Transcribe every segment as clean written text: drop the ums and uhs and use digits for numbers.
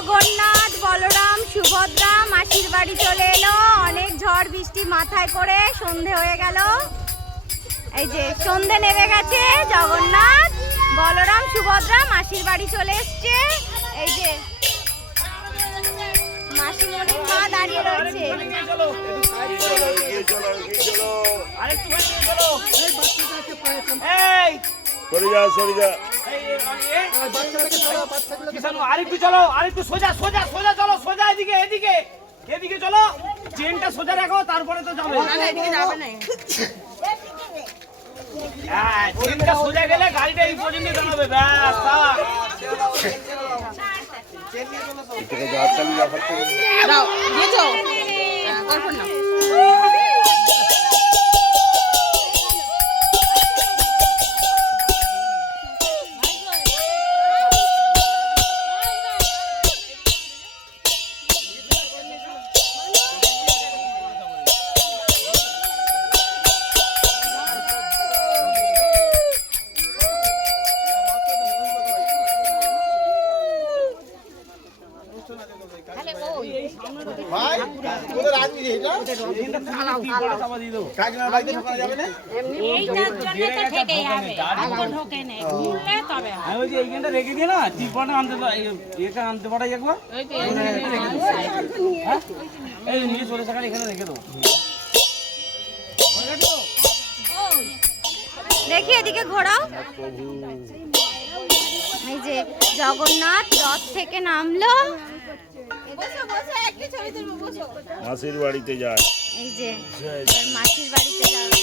জগন্নাথ বলরাম সুভদ্রা মাসির বাড়ি চলে এলো। অনেক ঝড় বৃষ্টি মাথায় করে সন্ধে হয়ে গেল। এই যে সন্ধে নেমে গেছে, জগন্নাথ বলরাম সুভদ্রা মাসির বাড়ি চলে এসছে। এই যে মাসিমণির মা দাঁড়িয়ে রয়েছে। আরেকটু চলো, আরেকটু সোজা সোজা সোজা চলো, সোজা এদিকে এদিকে এদিকে চলো। চেনটা সোজা রাখো, তারপরে তো যাবে। হ্যাঁ, চেনটা সোজা গেলে গাড়িটা এই পর্যন্ত জানাবে। ব্যাস রেখে দিয়ে না টিপটা আনতে পারাই একবার এই নিয়ে চলে থাকার এখানে রেখে দেবো। দেখি এদিকে ঘোরাও। এই যে জগন্নাথ রথ থেকে নামলো, মাসির বাড়িতে যায়। এই যে মাসির বাড়িতে যাবে।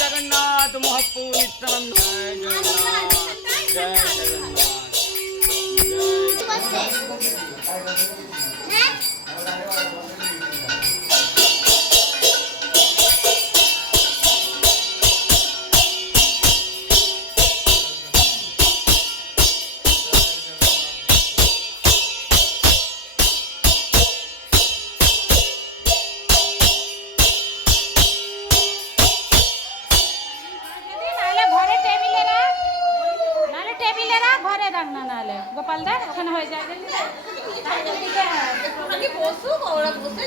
জগন্নাথ মহাপ্রভু নিত্যানন্দ, জয় জগন্নাথ। গোপাল দা ওখানে হয়ে যায়। বসুক ওরা বসে